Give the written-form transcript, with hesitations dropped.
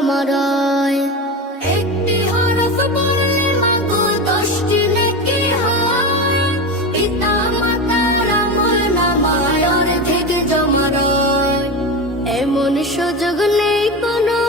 জমারয়। একটি হরফ পড়লে মাগো 10টি নেকি হয়, পিতা মাতার আমল নামায় অর্ধেক জমারয়। এমন সুযোগ নেই কোনো